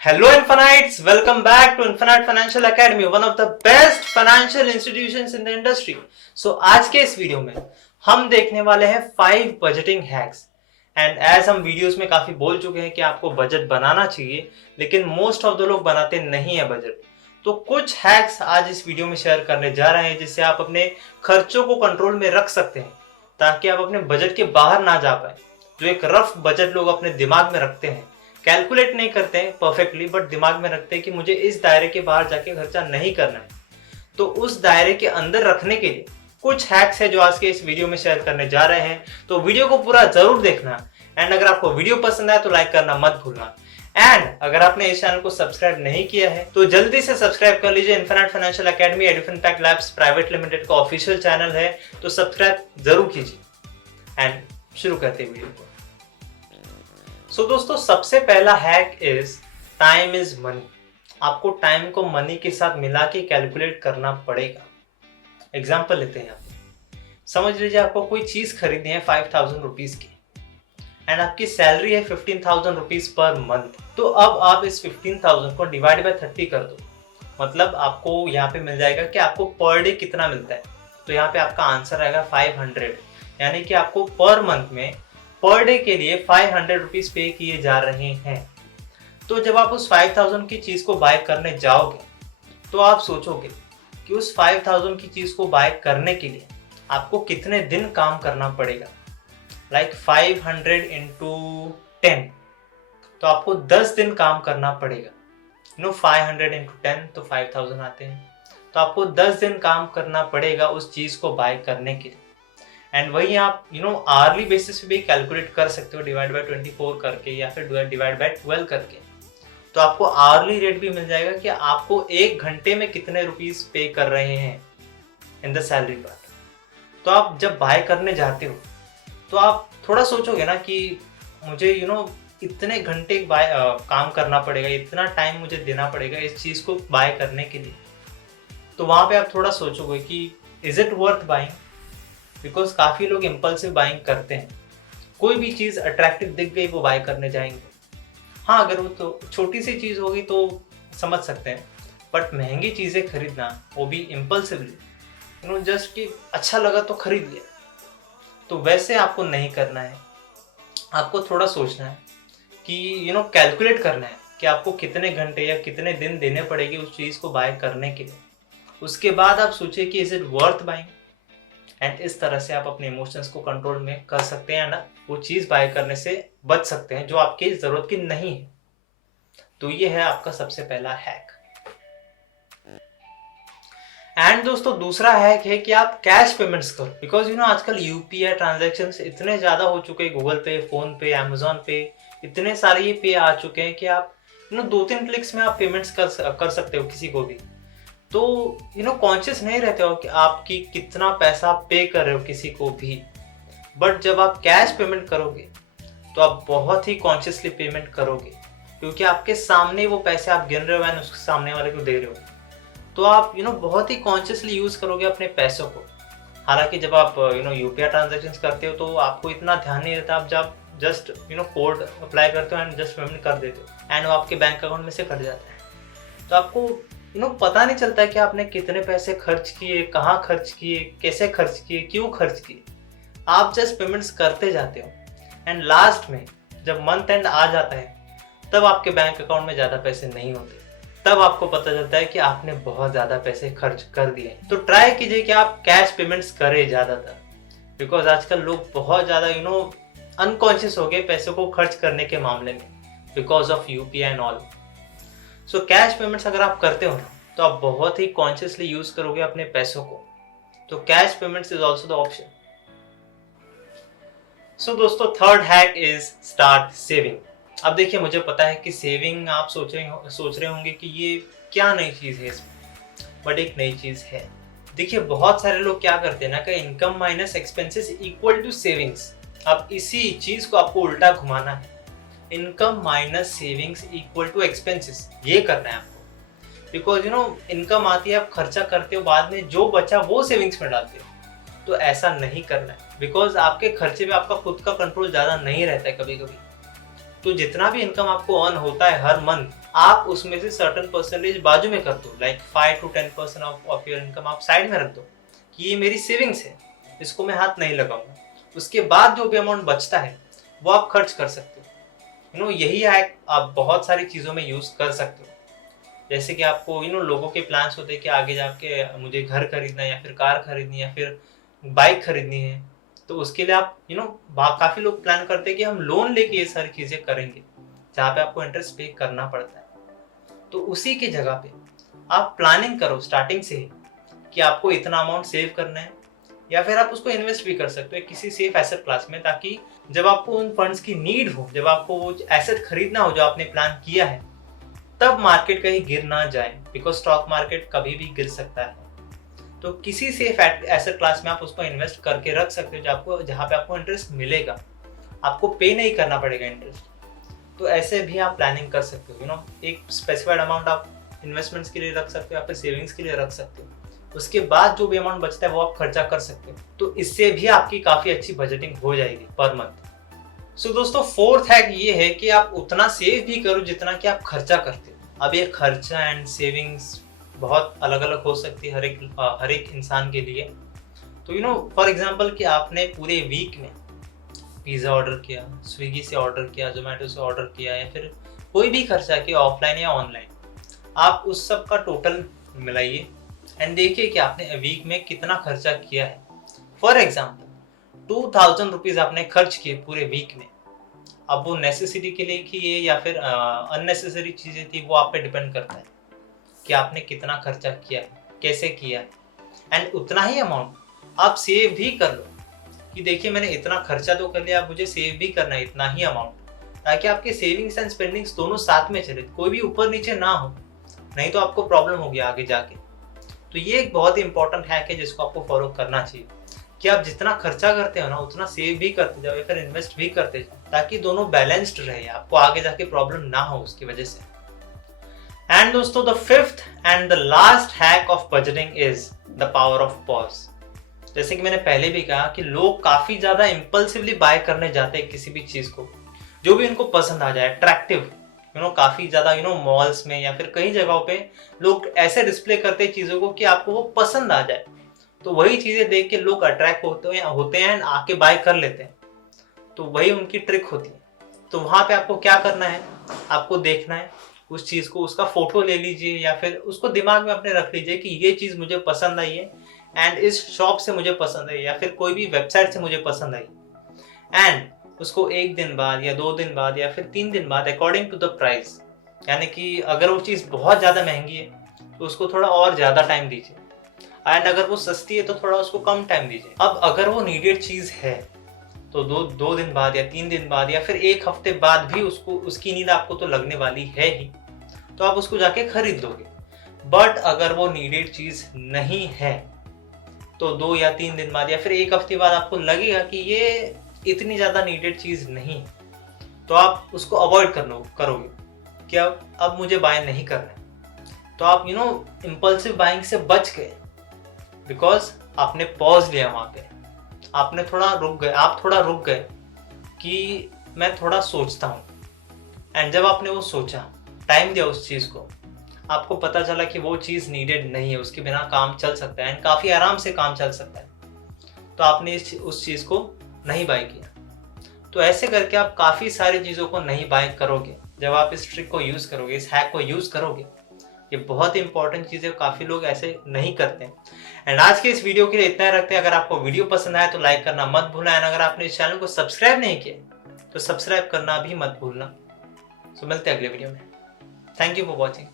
Hello Infinites, welcome back to Infinite Financial Academy, one of the best financial institutions in the industry. So आज के इस video में हम देखने वाले हैं 5 बजटिंग हैक्स एंड एज हम वीडियोस में काफी बोल चुके हैं कि आपको बजट बनाना चाहिए, लेकिन मोस्ट ऑफ द लोग बनाते नहीं है बजट। तो कुछ हैक्स आज इस वीडियो में शेयर करने जा रहे हैं जिससे आप अपने खर्चों को कंट्रोल में रख सकते हैं ताकि आप अपने बजट के बाहर ना जा पाए। जो एक रफ बजट लोग अपने दिमाग में रखते हैं, कैलकुलेट नहीं करते हैं परफेक्टली, बट दिमाग में रखते हैं कि मुझे इस दायरे के बाहर जाके खर्चा नहीं करना है, तो उस दायरे के अंदर रखने के लिए कुछ हैक्स है जो आज के इस वीडियो में शेयर करने जा रहे हैं। तो वीडियो को पूरा जरूर देखना एंड अगर आपको वीडियो पसंद आए तो लाइक करना मत भूलना। एंड अगर आपने इस चैनल को सब्सक्राइब नहीं किया है तो जल्दी से सब्सक्राइब कर लीजिए। Infinite financial academy edufinfact labs private limited का ऑफिशियल चैनल है, तो सब्सक्राइब जरूर कीजिए। एंड शुरू करते हैं वीडियो को। सो दोस्तों, सबसे पहला hack is time is money. आपको टाइम को मनी के साथ मिला के कैलकुलेट करना पड़ेगा। एग्जाम्पल लेते हैं, आप समझ लीजिए आपको कोई चीज खरीदनी है 5000 रुपीज की एंड आपकी सैलरी है 15,000 रुपीज पर मंथ। तो अब आप इस 15,000 को डिवाइड बाय 30 कर दो, मतलब आपको यहाँ पे मिल जाएगा कि आपको पर डे कितना मिलता है। तो यहाँ पे आपका आंसर आएगा 500, यानी कि आपको पर मंथ में पर डे के लिए 500 रुपीज पे किए जा रहे हैं। तो जब आप उस 5000 की चीज को बाय करने जाओगे तो आप सोचोगे कि उस 5000 की चीज को बाय करने के लिए आपको कितने दिन काम करना पड़ेगा। लाइक 500 इंटू 10, तो आपको 10 दिन काम करना पड़ेगा। 500 इंटू 10 तो 5000 आते हैं, तो आपको 10 दिन काम करना पड़ेगा उस चीज को बाय करने के लिए। एंड वही आप आवर्ली बेसिस पे भी कैलकुलेट कर सकते हो, डिवाइड बाय 24 करके या फिर डिवाइड बाय 12 करके। तो आपको आवर्ली रेट भी मिल जाएगा कि आपको 1 घंटे में कितने रुपीस पे कर रहे हैं इन द सैलरी पार्ट। तो आप जब बाय करने जाते हो तो आप थोड़ा सोचोगे ना कि मुझे इतने घंटे काम करना पड़ेगा, इतना टाइम मुझे देना पड़ेगा इस चीज़ को बाय करने के लिए। तो वहाँ पे आप थोड़ा सोचोगे कि is it worth buying, because काफ़ी लोग इम्पल्सिव बाइंग करते हैं। कोई भी चीज़ अट्रैक्टिव दिख गई वो बाय करने जाएंगे। हाँ, अगर वो तो छोटी सी चीज़ होगी तो समझ सकते हैं, बट महंगी चीज़ें खरीदना वो भी इम्पल्सिवली जस्ट कि अच्छा लगा तो खरीद लिया, तो वैसे आपको नहीं करना है। आपको थोड़ा सोचना है कि कैलकुलेट करना है कि आपको कितने घंटे या कितने दिन देने पड़ेगी उस चीज़ को बाय करने के लिए। उसके बाद आप सोचिए कि is it worth buying, and इस तरह से आप अपने इमोशंस को कंट्रोल में कर सकते हैं ना, वो चीज़ बाय करने से बच सकते हैं जो आपकी ज़रूरत की नहीं है। तो ये है आपका सबसे पहला हैक। एंड दोस्तों, दूसरा हैक है कि आप कैश पेमेंट्स करो, बिकॉज आजकल यूपीआई ट्रांजैक्शंस इतने ज़्यादा हो चुके हैं, गूगल पे, फोन पे, अमेजोन पे, इतने सारे ये पे आ चुके हैं कि आप 2-3 क्लिक्स में आप पेमेंट्स कर सकते हो किसी को भी। तो कॉन्शियस नहीं रहते हो कि आपकी कितना पैसा पे कर रहे हो किसी को भी। बट जब आप कैश पेमेंट करोगे तो आप बहुत ही कॉन्शियसली पेमेंट करोगे, क्योंकि आपके सामने वो पैसे आप गिन रहे हो एंड उसके सामने वाले को दे रहे हो। तो आप बहुत ही कॉन्शियसली यूज करोगे अपने पैसों को। हालांकि जब आप यूपीआई ट्रांजेक्शन करते हो तो आपको इतना ध्यान नहीं रहता, आप जब जस्ट कोड अप्लाई करते हो एंड जस्ट पेमेंट कर देते हो एंड वो आपके बैंक अकाउंट में से कट जाता है। तो आपको पता नहीं चलता है कि आपने कितने पैसे खर्च किए, कहाँ खर्च किए, कैसे खर्च किए, क्यों खर्च किए। आप जस्ट पेमेंट्स करते जाते हो एंड लास्ट में जब मंथ एंड आ जाता है तब आपके बैंक अकाउंट में ज़्यादा पैसे नहीं होते। तब आपको पता चलता है कि आपने बहुत ज़्यादा पैसे खर्च कर दिए। तो ट्राई कीजिए कि आप कैश पेमेंट्स करें ज़्यादातर, बिकॉज आजकल लोग बहुत ज़्यादा अनकॉन्शियस हो गए पैसों को खर्च करने के मामले में, because of UPI and all. So cash payments अगर आप करते हो ना तो आप बहुत ही कॉन्शियसली यूज करोगे अपने पैसों को। तो cash payments is also the option. So दोस्तों, third hack is start saving. अब देखिए, मुझे पता है कि सेविंग आप सोच रहे होंगे कि ये क्या नई चीज़ है इसमें, बट एक नई चीज़ है। देखिए, बहुत सारे लोग क्या करते हैं ना कि income minus expenses equal to savings. अब इसी चीज़ को आपको उल्टा घुमाना है, income minus savings equal to expenses, ये करना है आपको। बिकॉज इनकम आती है, आप खर्चा करते हो, बाद में जो बचा वो सेविंग्स में डालते हो। तो ऐसा नहीं करना है, बिकॉज आपके खर्चे पे आपका खुद का कंट्रोल ज़्यादा नहीं रहता है कभी कभी। तो जितना भी इनकम आपको अर्न होता है हर मंथ, आप उसमें से सर्टेन परसेंटेज बाजू में कर दो, like 5 to 10% of your income आप साइड में रख दो कि ये मेरी सेविंग्स है, इसको मैं हाथ नहीं लगाऊंगा। उसके बाद जो भी अमाउंट बचता है वो आप खर्च कर सकते हो। यही हैक आप बहुत सारी चीज़ों में यूज़ कर सकते हो। जैसे कि आपको लोगों के प्लान्स होते हैं कि आगे जाके मुझे घर खरीदना है या फिर कार खरीदनी है या फिर बाइक खरीदनी है, तो उसके लिए आप काफ़ी लोग प्लान करते हैं कि हम लोन लेके ये सारी चीज़ें करेंगे, जहाँ पे आपको इंटरेस्ट पे करना पड़ता है। तो उसी की जगह पे आप प्लानिंग करो स्टार्टिंग से ही कि आपको इतना अमाउंट सेव करना है, या फिर आप उसको इन्वेस्ट भी कर सकते हो किसी सेफ एसेट क्लास में, ताकि जब आपको उन फंड्स की नीड हो, जब आपको वो एसेट खरीदना हो जो आपने प्लान किया है, तब मार्केट कहीं गिर ना जाए, बिकॉज स्टॉक मार्केट कभी भी गिर सकता है। तो किसी सेफ एसेट क्लास में आप उसको इन्वेस्ट करके रख सकते हो जहाँ पे आपको इंटरेस्ट मिलेगा, आपको पे नहीं करना पड़ेगा इंटरेस्ट। तो ऐसे भी आप प्लानिंग कर सकते हो। एक स्पेसिफाइड अमाउंट आप इन्वेस्टमेंट्स के लिए रख सकते हो या फिर सेविंग्स के लिए रख सकते हो। उसके बाद जो भी अमाउंट बचता है वो आप खर्चा कर सकते हो। तो इससे भी आपकी काफ़ी अच्छी बजटिंग हो जाएगी पर मंथ। सो दोस्तों, फोर्थ हैक ये है कि आप उतना सेव भी करो जितना कि आप खर्चा करते हो। अब ये खर्चा एंड सेविंग्स बहुत अलग अलग हो सकती है हर एक इंसान के लिए। तो फॉर एग्जांपल कि आपने पूरे वीक में पिज़्ज़ा ऑर्डर किया, स्विगी से ऑर्डर किया, जोमेटो से ऑर्डर किया, या फिर कोई भी खर्चा किया ऑफलाइन या ऑनलाइन, आप उस सब का टोटल मिलाइए एंड देखिए कि आपने वीक में कितना खर्चा किया है। फॉर एग्जाम्पल 2000 रुपीज़ आपने खर्च किए पूरे वीक में। अब वो नेसेसिटी के लिए किए या फिर अननेसेसरी चीज़ें थी, वो आप पे डिपेंड करता है कि आपने कितना खर्चा किया है, कैसे किया है। एंड उतना ही अमाउंट आप सेव भी कर लो कि देखिए मैंने इतना खर्चा तो कर लिया, अब मुझे सेव भी करना है इतना ही अमाउंट, ताकि आपके सेविंग्स एंड स्पेंडिंग्स दोनों साथ में चले, कोई भी ऊपर नीचे ना हो, नहीं तो आपको प्रॉब्लम होगी आगे जाके। तो ये एक बहुत ही इंपॉर्टेंट हैक है जिसको आपको फॉलो करना चाहिए कि आप जितना खर्चा करते हो ना उतना सेव भी करते जाओ या फिर इन्वेस्ट भी करते जाओ, ताकि दोनों बैलेंस्ड रहे, आपको आगे जाके प्रॉब्लम ना हो उसकी वजह से। एंड दोस्तों, the fifth and the last hack of budgeting is the power of pause. जैसे कि मैंने पहले भी कहा कि लोग काफी ज्यादा इम्पल्सिवली बाय करने जाते हैं किसी भी चीज को, जो भी उनको पसंद आ जाए, अट्रैक्टिव। काफी ज्यादा मॉल्स में या फिर कई जगहों पे लोग ऐसे डिस्प्ले करते हैं चीजों को कि आपको वो पसंद आ जाए, तो वही चीजें देख के लोग अट्रैक्ट होते हैं एंड आके बाय कर लेते हैं। तो वही उनकी ट्रिक होती है। तो वहां पे आपको क्या करना है, आपको देखना है उस चीज को, उसका फोटो ले लीजिए या फिर उसको दिमाग में अपने रख लीजिए कि ये चीज मुझे पसंद आई है एंड इस शॉप से मुझे पसंद आई या फिर कोई भी वेबसाइट से मुझे पसंद आई। एंड उसको 1 दिन बाद या 2 दिन बाद या फिर 3 दिन बाद अकॉर्डिंग टू द प्राइस, यानी कि अगर वो चीज़ बहुत ज़्यादा महंगी है तो उसको थोड़ा और ज़्यादा टाइम दीजिए, एंड अगर वो सस्ती है तो थोड़ा उसको कम टाइम दीजिए। अब अगर वो नीडेड चीज़ है तो दो दिन बाद या 3 दिन बाद या फिर 1 हफ्ते बाद भी उसकी नीड आपको तो लगने वाली है ही, तो आप उसको जाके खरीद लोगे। बट अगर वो नीडेड चीज़ नहीं है तो 2 या 3 दिन बाद या फिर 1 हफ्ते बाद आपको लगेगा कि ये इतनी ज़्यादा नीडेड चीज़ नहीं, तो आप उसको अवॉइड करोगे कि अब मुझे बाय नहीं करना है। तो आप इम्पल्सिव बाइंग से बच गए, बिकॉज आपने पॉज लिया वहाँ पे, आप थोड़ा रुक गए कि मैं थोड़ा सोचता हूँ। एंड जब आपने वो सोचा, टाइम दिया उस चीज़ को, आपको पता चला कि वो चीज़ नीडेड नहीं है, उसके बिना काम चल सकता है एंड काफ़ी आराम से काम चल सकता है, तो आपने उस चीज़ को नहीं बाय किया। तो ऐसे करके आप काफ़ी सारी चीज़ों को नहीं बाय करोगे जब आप इस ट्रिक को यूज़ करोगे, इस हैक को यूज़ करोगे। ये बहुत इंपॉर्टेंट चीज़ है, काफ़ी लोग ऐसे नहीं करते हैं। एंड आज के इस वीडियो के लिए इतना ही रखते हैं। अगर आपको वीडियो पसंद आया तो लाइक करना मत भूलना, एंड अगर आपने इस चैनल को सब्सक्राइब नहीं किया तो सब्सक्राइब करना भी मत भूलना। सो मिलते हैं अगले वीडियो में। Thank you for watching.